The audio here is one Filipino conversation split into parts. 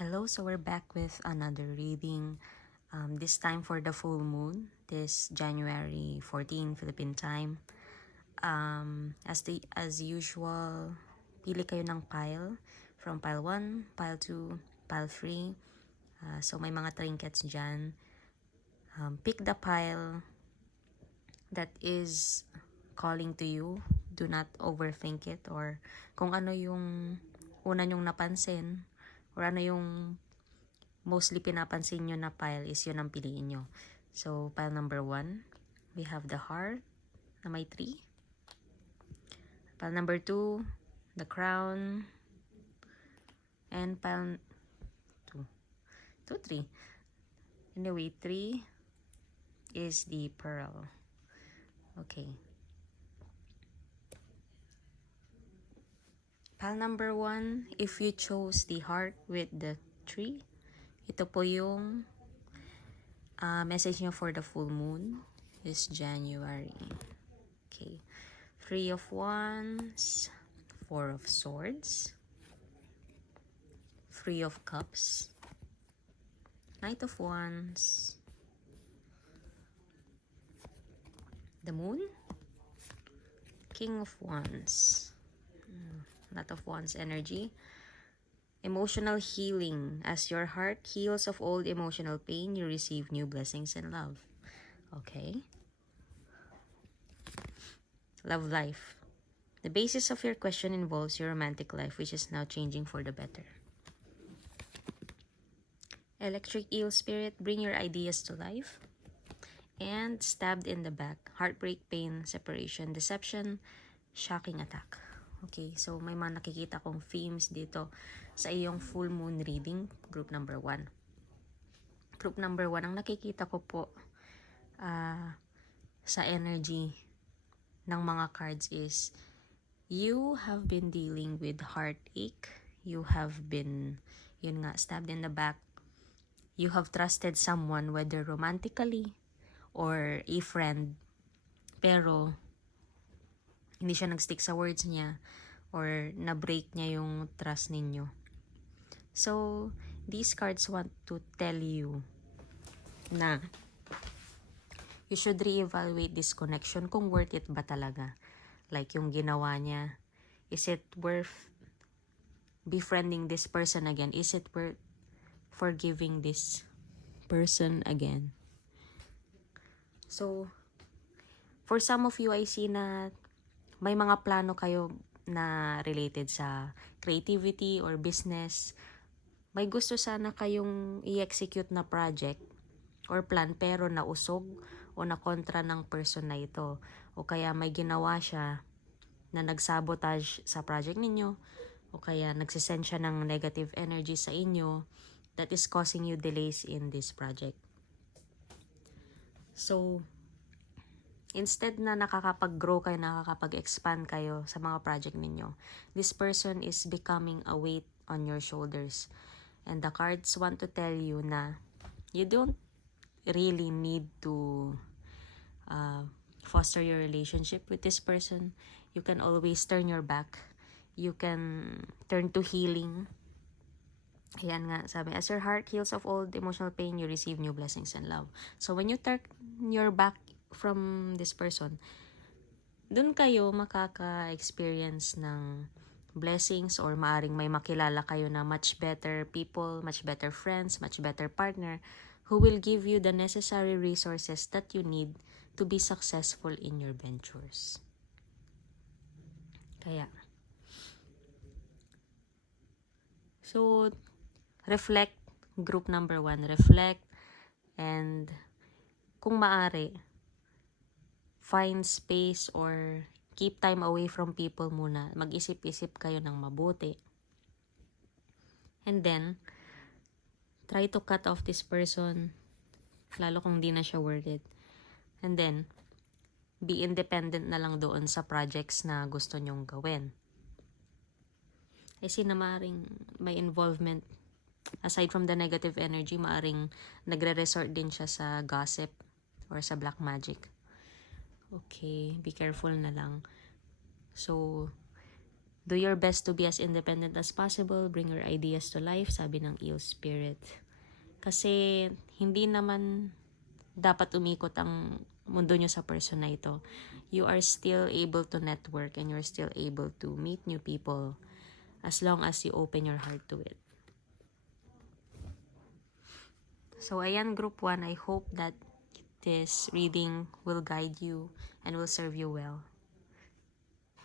Hello, so we're back with another reading. This time for the full moon, this January 14 Philippine time. As usual, pili kayo ng pile from pile 1, pile 2, pile 3. So may mga trinkets dyan. Pick the pile that is calling to you. Do not overthink it, or kung ano yung una nyong napansin or ano yung mostly pinapansin nyo na pile is yun ang piliin nyo. So, pile number 1, we have the heart na may 3. Pile number 2, the crown. And pile 2, 3. Anyway, 3 is the pearl. Okay. Pile number 1, if you chose the heart with the 3, ito po yung message nyo for the full moon is January. Okay. 3 of Wands, 4 of Swords, 3 of Cups, Knight of Wands, the Moon, King of Wands, lot of Wands energy. Emotional healing. As your heart heals of old emotional pain, you receive new blessings and love. Okay. Love life. The basis of your question involves your romantic life, which is now changing for the better. Electric eel spirit, bring your ideas to life. And stabbed in the back. Heartbreak, pain, separation, deception, shocking attack. Okay, so may mga nakikita kong themes dito sa iyong full moon reading, group number 1. Group number 1, ang nakikita ko po sa energy ng mga cards is you have been dealing with heartache. You have been, yun nga, stabbed in the back. You have trusted someone, whether romantically or a friend, pero hindi siya nag-stick sa words niya or na-break niya yung trust ninyo. So, these cards want to tell you na you should reevaluate this connection kung worth it ba talaga. Like yung ginawa niya, is it worth befriending this person again? Is it worth forgiving this person again? So, for some of you, I see na may mga plano kayo na related sa creativity or business. May gusto sana kayong i-execute na project or plan pero nausog o nakontra ng person na ito. O kaya may ginawa siya na nagsabotage sa project ninyo. O kaya nagsisend siya ng negative energy sa inyo that is causing you delays in this project. So, instead na nakakapag-grow kayo, nakakapag-expand kayo sa mga project ninyo, this person is becoming a weight on your shoulders. And the cards want to tell you na you don't really need to foster your relationship with this person. You can always turn your back. You can turn to healing. Ayan nga, sabi, as your heart heals of old emotional pain, you receive new blessings and love. So when you turn your back from this person, dun kayo makaka-experience ng blessings or maaring may makilala kayo na much better people, much better friends, much better partner who will give you the necessary resources that you need to be successful in your ventures. Kaya, so, reflect, group number 1, reflect, and kung maaari, find space or keep time away from people muna. Mag-isip-isip kayo ng mabuti. And then, try to cut off this person, lalo kung di na siya worth it. And then, be independent na lang doon sa projects na gusto nyong gawin. Kasi na maaring may involvement, aside from the negative energy, maaring nagre-resort din siya sa gossip or sa black magic. Okay, be careful na lang. So, Do your best to be as independent as possible. Bring your ideas to life, sabi ng Eel Spirit. Kasi hindi naman dapat umikot ang mundo nyo sa person na ito. You are still able to network and you're still able to meet new people as long as you open your heart to it. So ayan, group 1, I hope that this reading will guide you and will serve you well.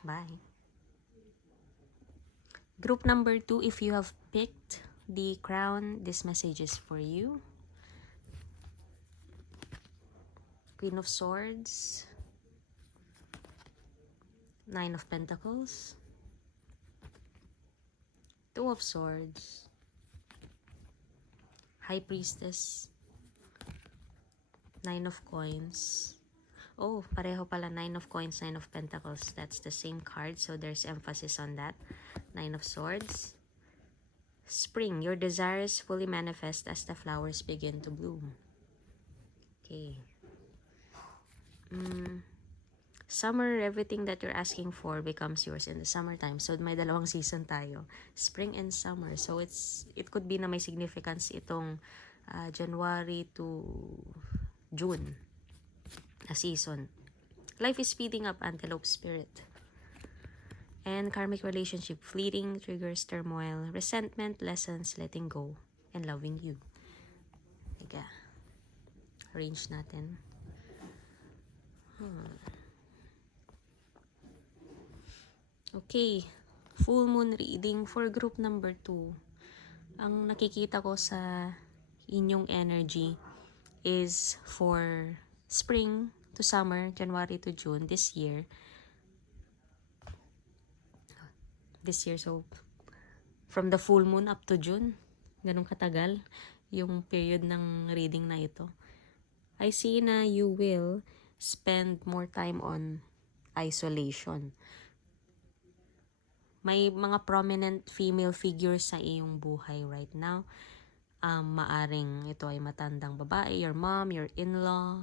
Bye. Group number 2, if you have picked the crown, this message is for you. Queen of Swords, Nine of Pentacles, Two of Swords, High Priestess, Nine of Coins. Oh, pareho pala, Nine of Coins, Nine of Pentacles. That's the same card, so there's emphasis on that. Nine of Swords. Spring, your desires fully manifest as the flowers begin to bloom. Okay. Summer, everything that you're asking for becomes yours in the summertime. So may dalawang season tayo, spring and summer. So it could be na may significance itong January to June, a season. Life is speeding up, Antelope Spirit. And karmic relationship, fleeting, triggers turmoil, resentment, lessons, letting go, and loving you. Teka, arrange natin. Okay, full moon reading for group number 2. Ang nakikita ko sa inyong energy is for spring to summer, January to June this year. So from the full moon up to June, ganun katagal yung period ng reading na ito. I see na you will spend more time on isolation. May mga prominent female figures sa iyong buhay right now. Maaring ito ay matandang babae, your mom, your in-law,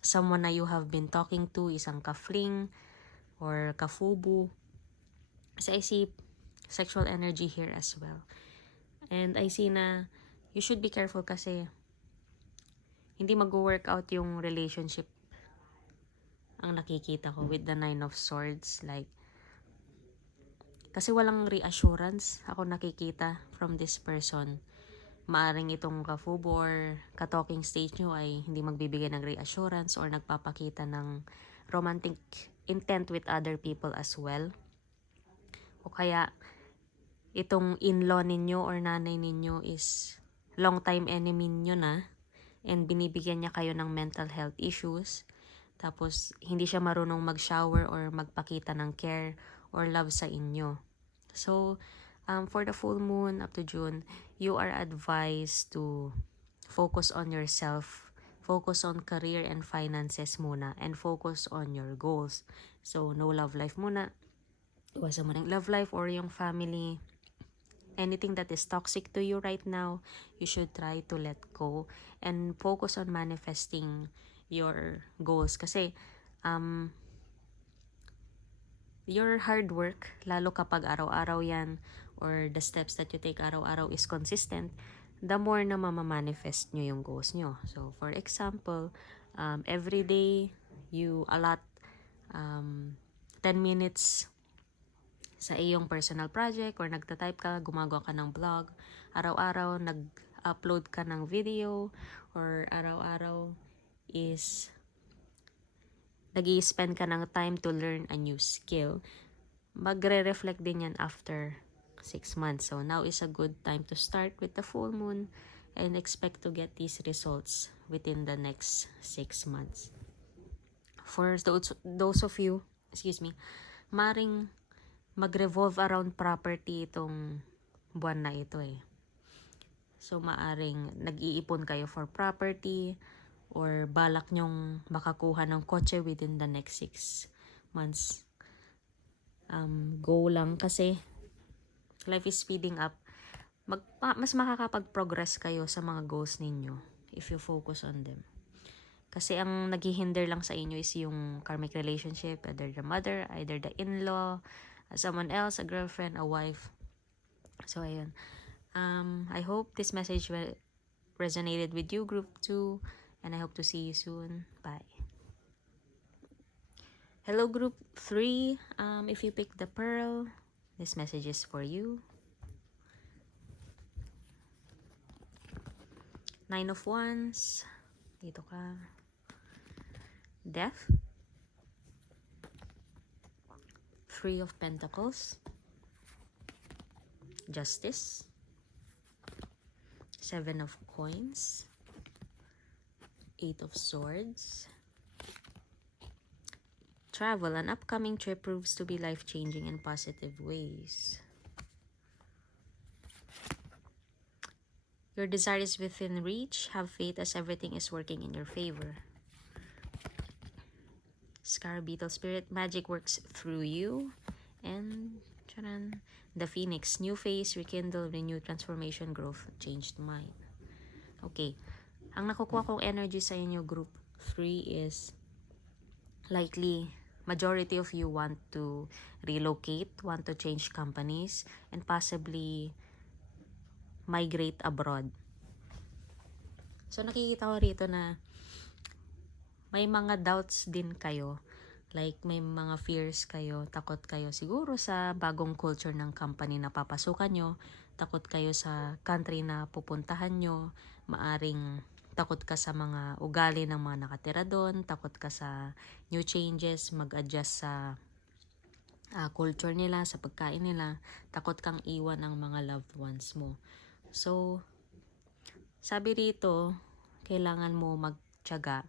someone na you have been talking to, isang ka-fling or ka-fubu. So I see sexual energy here as well. And I see na you should be careful kasi hindi mag-work out yung relationship ang nakikita ko with the Nine of Swords. Like, kasi walang reassurance ako nakikita from this person. Maaring itong ka-fubo or ka-talking stage nyo ay hindi magbibigay ng reassurance or nagpapakita ng romantic intent with other people as well. O kaya, itong in-law ninyo or nanay ninyo is long-time enemy nyo na and binibigyan niya kayo ng mental health issues. Tapos, hindi siya marunong mag-shower or magpakita ng care or love sa inyo. So, for the full moon up to June, you are advised to focus on yourself, focus on career and finances muna, and focus on your goals. So, no love life muna. Iwasan mo ng love life or yung family. Anything that is toxic to you right now, you should try to let go and focus on manifesting your goals. Kasi, your hard work, lalo kapag araw-araw yan, or the steps that you take araw-araw is consistent, the more na mamamanifest nyo yung goals nyo. So, for example, every day, you allot 10 minutes sa iyong personal project, or nagtatype ka, gumagawa ka ng blog, araw-araw, nag-upload ka ng video, or araw-araw is nag-i-spend ka ng time to learn a new skill, magre-reflect din yan after 6 months. So now is a good time to start with the full moon and expect to get these results within the next 6 months. For those of you, maring mag-revolve around property itong buwan na ito eh. So maaring nag-iipon kayo for property, or balak nyong makakuha ng kotse within the next 6 months. Go lang kasi life is speeding up. Mas makakapag-progress kayo sa mga goals ninyo if you focus on them. Kasi ang naghihinder lang sa inyo is yung karmic relationship, either the mother, either the in-law, someone else, a girlfriend, a wife. So, ayun. I hope this message resonated with you, Group 2, and I hope to see you soon. Bye. Hello, Group 3. If you picked the pearl, this message is for you. Nine of Wands. Dito ka. Death. Three of Pentacles. Justice. Seven of Coins. Eight of Swords. Travel. An upcoming trip proves to be life-changing in positive ways. Your desire is within reach. Have faith as everything is working in your favor. Scar Beetle Spirit. Magic works through you. And charan, the Phoenix. New phase, rekindle, renew, transformation, growth, changed mind. Okay. Ang nakukuha kong energy sa inyo, Group 3, is likely majority of you want to relocate, want to change companies, and possibly migrate abroad. So, nakikita ko rito na may mga doubts din kayo. Like, may mga fears kayo, takot kayo siguro sa bagong culture ng company na papasukan nyo, takot kayo sa country na pupuntahan nyo, maaring takot ka sa mga ugali ng mga nakatira doon, takot ka sa new changes, mag-adjust sa culture nila, sa pagkain nila, takot kang iwan ang mga loved ones mo. So, sabi rito, kailangan mo magtiyaga.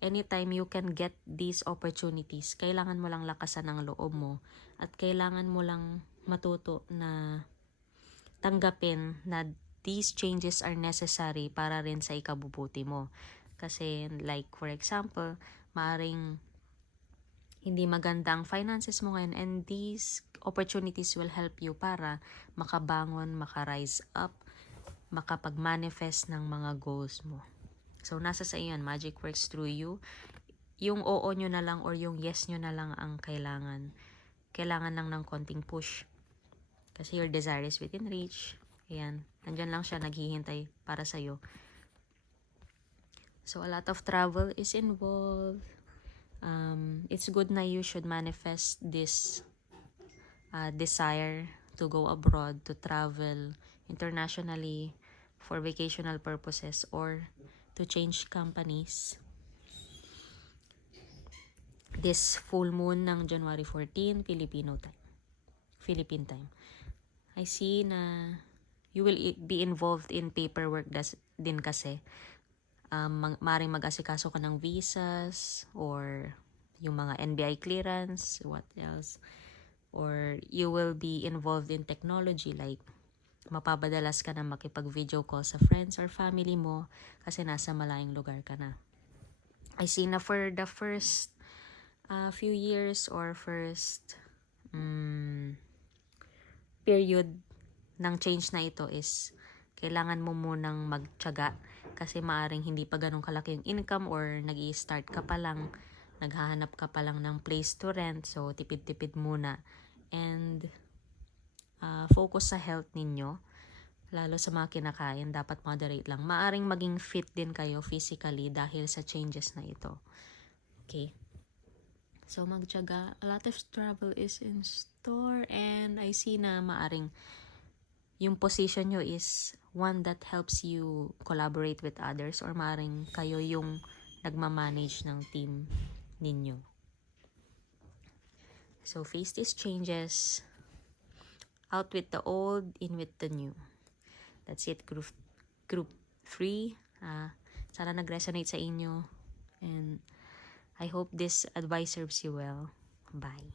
Anytime you can get these opportunities, kailangan mo lang lakasan ang loob mo at kailangan mo lang matuto na tanggapin na these changes are necessary para rin sa ikabubuti mo. Kasi like for example, maaring hindi maganda ang finances mo ngayon and these opportunities will help you para makabangon, maka-rise up, makapag-manifest ng mga goals mo. So, nasa sa iyo yan. Magic works through you. Yung oo nyo na lang or yung yes nyo na lang ang kailangan. Kailangan lang ng konting push. Kasi your desire is within reach. Ayan. Nandyan lang siya, naghihintay para sa'yo. So, a lot of travel is involved. It's good na you should manifest this desire to go abroad, to travel internationally for vacational purposes or to change companies. This full moon ng January 14, Philippine time. I see na you will be involved in paperwork din kasi. Maring mag-asikaso ka ng visas or yung mga NBI clearance, what else? Or you will be involved in technology like mapapadalas ka na makipag-video call sa friends or family mo kasi nasa malayong lugar ka na. I see na for the first few years or first period ng change na ito is kailangan mo munang magtiyaga kasi maaring hindi pa ganun kalaki yung income or nag-i-start ka pa lang, naghahanap ka pa lang ng place to rent, so tipid-tipid muna. And focus sa health ninyo, lalo sa mga kinakain, dapat moderate lang. Maaring maging fit din kayo physically dahil sa changes na ito. Okay. So, magtiyaga. A lot of travel is in store and I see na maaring yung position nyo is one that helps you collaborate with others or maaring kayo yung nagmamanage ng team ninyo. So, face these changes. Out with the old, in with the new. That's it, group 3. Sana nag-resonate sa inyo. And I hope this advice serves you well. Bye.